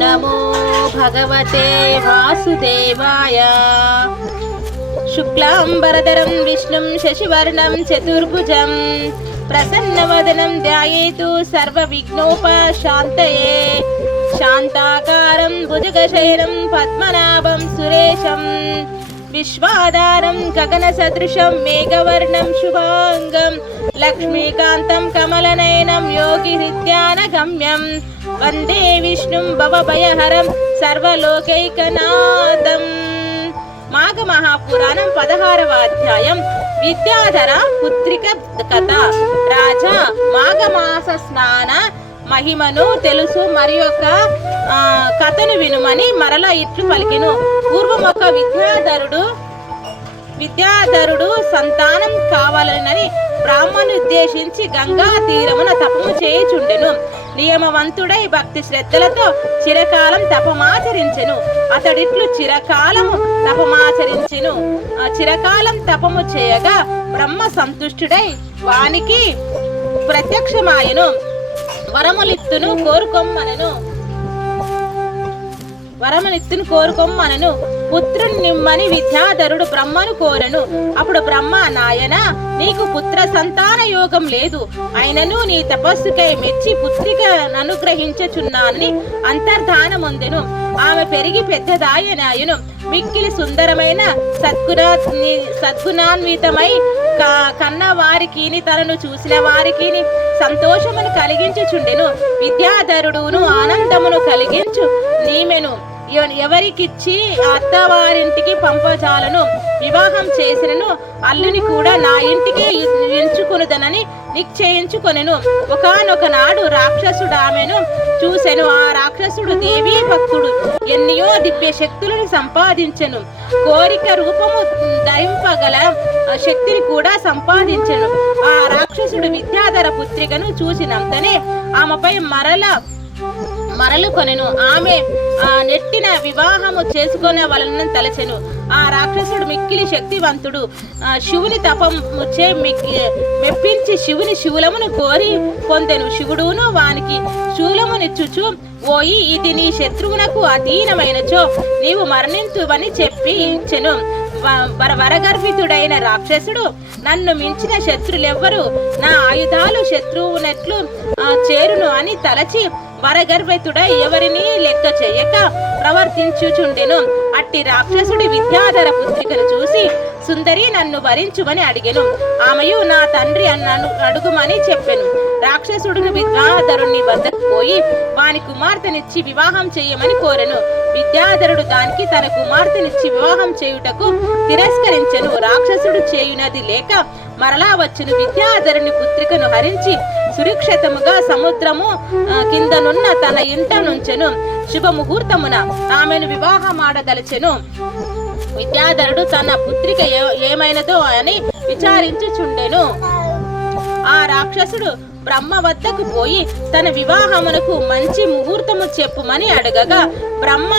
నమో భగవతే వాసుదేవాయ. శుక్లాంబరధరం విష్ణుం శశివర్ణం చతుర్భుజం ప్రసన్నవదనం ధ్యాయేతు సర్వవిఘ్నోపశాంతయే. శాంతాకారం భుజగశయనం పద్మనాభం సురేశం విశ్వాధారం గగన సదృశం మేఘవర్ణం శుభాంగం లక్ష్మీకాంతం కమలనయనం యోగి హృద్యానగమ్యం వందే విష్ణుం భవభయహరం సర్వలోకైకనాథం. మాఘ మహాపురాణం 16వ అధ్యాయం విద్యాధర పుత్రిక కథ. రాజా మాఘమాస స్నాన మహిమను తెలుసు మరి యొక్క కథను వినుమని మరలా ఇట్లు పలికెను. పూర్వం ఒక విద్యాధరుడు సంతానం కావాలనని బ్రాహ్మణుని ఉద్దేశించి గంగా తీరమున తపము చేయుచుండెను. నియమవంతుడై భక్తి శ్రద్ధలతో చిరకాలం తపమాచరించెను. అతడిట్లు చిరకాలం తపము చేయగా బ్రహ్మ సంతుష్టుడై వానికి ప్రత్యక్షమాయెను. వరములిత్తును కోరుకొమ్మనను పుత్రుని నిమ్మని విద్యాధరుడు బ్రహ్మను కోరెను. అప్పుడు బ్రహ్మ, నాయన నీకు పుత్ర సంతాన యోగం లేదు, అయినను నీ తపస్సుకై మెచ్చి పుత్రికను అనుగ్రహించుచున్నానని అంతర్ధానమొందెను. ఆమె పెరిగి పెద్దదాయనాయను. మిక్కిలి సుందరమైన సద్గుణాన్వితమై కన్న వారికి తనను చూసిన వారికి సంతోషమును కలిగించుచుండెను. విద్యాధరుడును ఆనందమును కలిగించు నీమెను ఎవరికిచ్చి అత్తవారింటికి పంపజాలను. వివాహం చేసినను అల్లుని కూడా నా ఇంటికే ఎంచుకొనుదనని నిశ్చయించుకొనెను. ఒకానొక నాడు రాక్షసుడు ఆమెను చూసెను. ఆ రాక్షసుడు దేవీ భక్తుడు, ఎన్నో దివ్య శక్తులను సంపాదించెను. కోరిక రూపము ధరింపగల శక్తిని కూడా సంపాదించెను. ఆ రాక్షసుడు విద్యాధర పుత్రికను చూసినంతనే ఆమెపై మరలు కొనెను. ఆమె నెట్టిన వివాహము చేసుకునే వలన తలచెను. ఆ రాక్షసుడు మిక్కిలి శక్తివంతుడు. శివుని తపముచే మెప్పించి శివుని శూలమును కోరి పొందెను. శివుడును వానికి శూలమునిచ్చుచు, ఓయి ఇది నీ శత్రువునకు అధీనమైనచో నీవు మరణించువని చెప్పి ఇచ్చెను. వరగర్భితుడైన రాక్షసుడు, నన్ను మించిన శత్రులెవ్వరు, నా ఆయుధాలు శత్రువునట్లు చేరును అని తలచి వరగర్భితుడై ఎవరిని లెక్క చేయక ప్రవర్తించుచుండెను. అట్టి రాక్షసుడి విద్యాధర పుత్రికను చూసి, సుందరి నన్ను వరించుమని అడిగెను. ఆమెయు నా తండ్రి అన్నను అడుగుమని చెప్పెను. రాక్షసుడును విద్యాధరుని వద్దకు పోయి వాని కుమార్తెనిచ్చి వివాహం చేయమని కోరెను. విద్యాధరుడు దానికి తన కుమార్తెనిచ్చి వివాహం చేయుటకు తిరస్కరించెను. రాక్షసుడు చేయునది లేక మరలా వచ్చును. విద్యాధరుని పుత్రికను హరించి సురక్షితముగా సముద్రము కిందనున్న తన ఇంట నుంచెను. శుభముహూర్తమున ఆమెను వివాహమాడదలచెను. విద్యాధరుడు తన పుత్రిక ఏమైనదో అని విచారించుచుండెను. ఆ రాక్షసుడు బ్రహ్మ వద్దకు పోయి తన వివాహమునకు మంచి ముహూర్తము చెప్పుమని అడగగా, బ్రహ్మ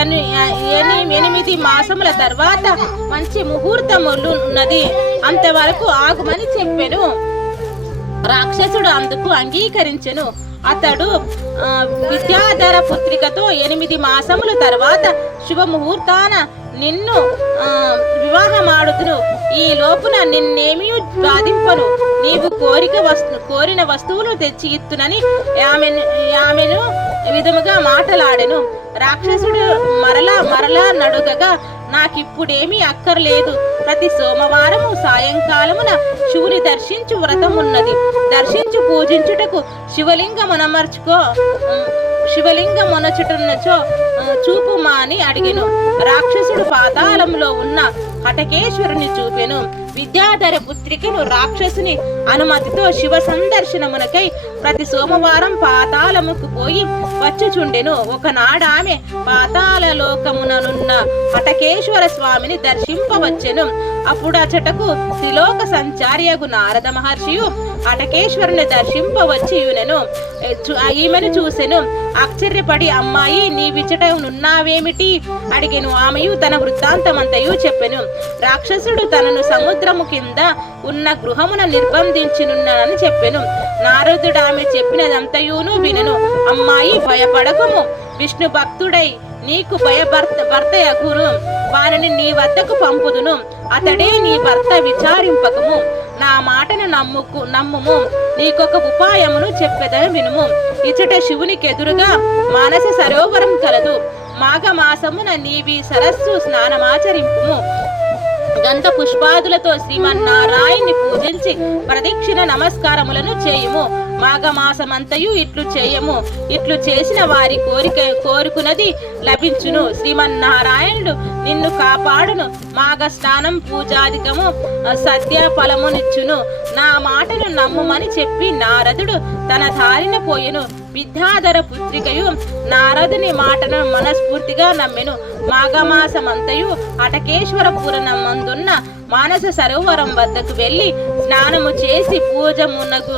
8 మాసముల తర్వాత మంచి ముహూర్తములు ఉన్నది, అంతవరకు ఆగుమని చెప్పెను. రాక్షసుడు అందుకు అంగీకరించెను. అతడు విద్యాధర పుత్రికతో 8 మాసముల తర్వాత శుభముహూర్తాన నిన్ను వివాహమాడుతును. ఈ లోపున నిన్నేమీ బాధింపను. నీవు కోరిన వస్తువులు తెచ్చి ఇత్తునని ఆమెను విధముగా మాటలాడెను. రాక్షసుడు మరలా నడుగగా, నాకిప్పుడేమీ అక్కర్లేదు. ప్రతి సోమవారము సాయంకాలమున శివుని దర్శించు వ్రతమున్నది. దర్శించు పూజించుటకు శివలింగమునచుటన్నచో చూపుమా అని అడిగెను. రాక్షసుడు పాతాళంలో ఉన్న హటకేశ్వరుని చూపెను. విద్యాధర పుత్రికను రాక్షసుని అనుమతితో శివ సందర్శనమునకై ప్రతి సోమవారం పాతాళముకు పోయి వచ్చుచుండెను. ఒకనాడు ఆమె పాతాళలోకముననున్న హటకేశ్వర స్వామిని దర్శింపవచ్చెను. అప్పుడు అచటకు త్రిలోక సంచార్యగు నారద మహర్షియు హటకేశ్వరుని దర్శింపవచ్చి ఈమెను చూసెను. ఆశ్చర్యపడి, అమ్మాయి నీవిచట నున్నావేమిటి అడిగెను. ఆమెయు తన వృత్తాంతమంతయు చెప్పెను. రాక్షసుడు తనను సముద్రము కింద ఉన్న గృహమున నిర్బంధించినున్నానని చెప్పెను. నారదుడు ఆమె చెప్పినదంతయును వినెను. అమ్మాయి భయపడకము, విష్ణు భక్తుడై నీకు భర్తయగును, వారిని నీ వద్దకు పంపుదును, అతడే నీ భర్త, విచారింపకము, నా మాటను నమ్ముము, నీకొక ఉపాయమును చెప్పెదను వినుము. ఇచ్చట శివునికి ఎదురుగా మానస సరోవరం కలదు. మాఘమాసమున నీవి సరస్సు స్నానమాచరింపుము. గంధ పుష్పాదులతో శ్రీమన్నారాయణ్ణి పూజించి ప్రదక్షిణ నమస్కారములను చేయుము. మాఘమాసమంతయు ఇట్లు చేయము. ఇట్లు చేసిన వారి కోరుకున్నది లభించును. శ్రీమన్నారాయణుడు నిన్ను కాపాడును. మాఘ స్నానం పూజాధికము సద్య ఫలమునిచ్చును. నా మాటను నమ్ముమని చెప్పి నారదుడు తన దారిన పోయెను. విద్యాధర పుత్రికయు నారదుని మాటను మనస్ఫూర్తిగా నమ్మెను. మాఘమాసమంతయు అటకేశ్వరపురమందున్న మానస సరోవరం వద్దకు వెళ్లి స్నానము చేసి పూజమునకు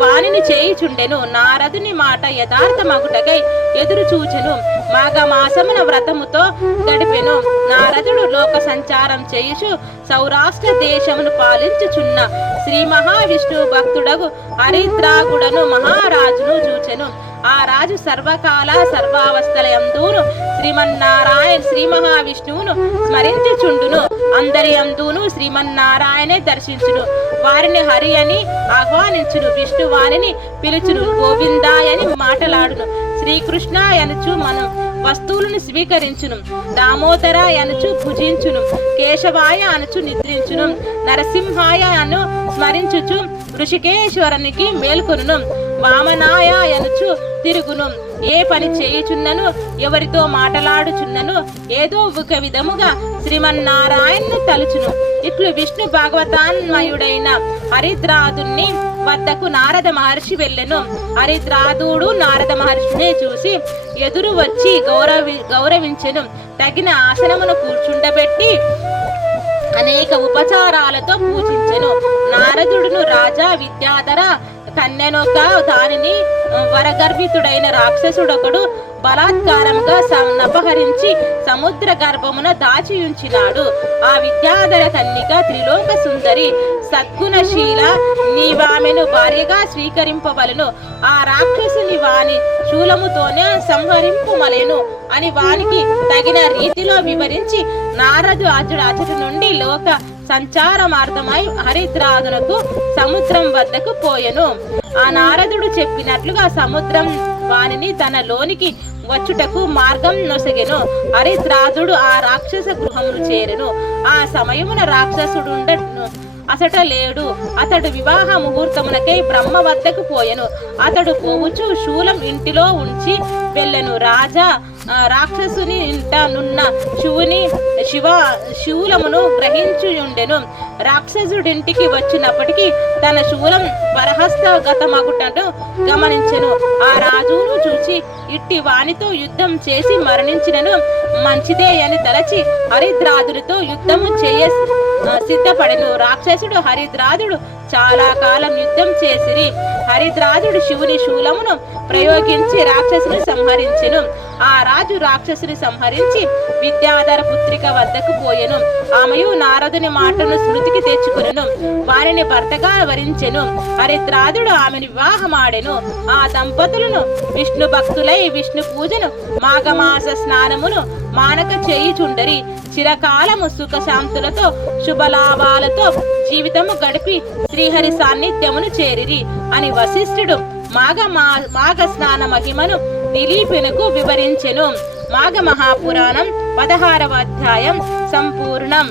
వాణిని చేయుచుండెను. నారదుని మాట యథార్థమగుటకై ఎదురు చూచెను. మాఘమాసమున వ్రతముతో గడిపెను. నారదుడు లోక సంచారం చేయుచు సౌరాష్ట్ర దేశమును పాలించుచున్న శ్రీ మహావిష్ణువు భక్తుడగు హరిద్రాగుడను మహారాజును చూచెను. ఆ రాజు సర్వకాల సర్వావస్థలయందును శ్రీ మహావిష్ణువును స్మరించుచుండును. అందరి యందును శ్రీమన్నారాయణే దర్శించును. వారిని హరి అని ఆహ్వానించును. విష్ణు వారిని పిలుచును. గోవిందాయని మాటలాడును. శ్రీకృష్ణ అనుచు మనం వస్తువులను స్వీకరించును. దామోదర అనుచు భుజించును. కేశవాయ అనుచు నిద్రించును. నరసింహాయ అను స్మరించుచు ఋషికేశ్వరునికి మేల్కొనును. వామనాయ అనుచు తిరుగును. ఏ పని చేయుచున్నను, ఎవరితో మాటలాడుచున్నను, ఏదో ఒక విధముగా శ్రీమన్నారాయణ్ను తలుచును. ఇట్లు విష్ణు భాగవతాన్మయుడైన హరిద్రాదుని వద్దకు నారద మహర్షి వెళ్ళెను. హరిద్రాదుడు నారద మహర్షిని చూసి ఎదురు వచ్చి గౌరవించెను. తగిన ఆసనమును కూర్చుండబెట్టి అనేక ఉపచారాలతో పూజించెను. నారదుడును రాజా విద్యాధర కన్యనొక దానిని వరగర్భితుడైన రాక్షసుడొకడు బలాత్కారంగా నపహరించి సముద్ర గర్భమున దాచియుంచినాడు. ఆ విద్యాధర కన్యక త్రిలోక సుందరి సద్గుణశీల, నీవామెను భార్యగా స్వీకరింపవలను. ఆ రాక్షసుని వాని శూలముతోనే సంహరింపుమలేను అని వానికి తగిన రీతిలో వివరించి నారదు అతడి నుండి లోక సంచారమార్థమై హరిద్రాదునకు సముద్రం వద్దకు పోయెను. ఆ నారదుడు చెప్పినట్లుగా సముద్రం వానిని తన లోనికి వచ్చుటకు మార్గం నొసగెను. హరిద్రాదుడు ఆ రాక్షస గృహమును చేరెను. ఆ సమయమున రాక్షసుడుండను అసట లేడు. అతడు వివాహ ముహూర్తమునకై బ్రహ్మ వద్దకు పోయెను. అతడు పోవుచు శూలం ఇంటిలో ఉంచి వెళ్ళెను. రాజా రాక్షసుని ఇంట నున్న శూలమును గ్రహించుండెను. రాక్షసుడింటికి వచ్చినప్పటికీ తన శూలం పరహస్తగతమగుటను గమనించెను. ఆ రాజును చూచి ఇట్టి వానితో యుద్ధం చేసి మరణించినను మంచిదే అని తలచి హరిద్రాదునితో యుద్ధము సిద్ధపడెను. రాక్షసుడు హరిద్రాదుడు చాలా కాలం యుద్ధం చేసిరి. హరిద్రాదుడు శివుని శూలమును ప్రయోగించి రాక్షసుని సంహరించెను. ఆ రాజు రాక్షసుని సంహరించి విద్యాధర పుత్రిక వద్దకు పోయెను. ఆమెయు నారదుని మాటను స్మృతికి తెచ్చుకొనెను. వారిని భర్తగా వరించెను. హరిద్రాదుడు ఆమెను వివాహమాడెను. ఆ దంపతులను విష్ణు భక్తులై విష్ణు పూజను మాఘమాస స్నానమును మానక చేయుచుండరి. చిరకాలము సుఖశాంతులతో శుభలాభాలతో జీవితము గడిపి శ్రీహరి సాన్నిధ్యమును చేరిరి అని వశిష్ఠుడు మాఘ స్నాన మహిమను దిలీపునకు వివరించెను. మాఘ మహాపురాణం 16వ అధ్యాయం సంపూర్ణం.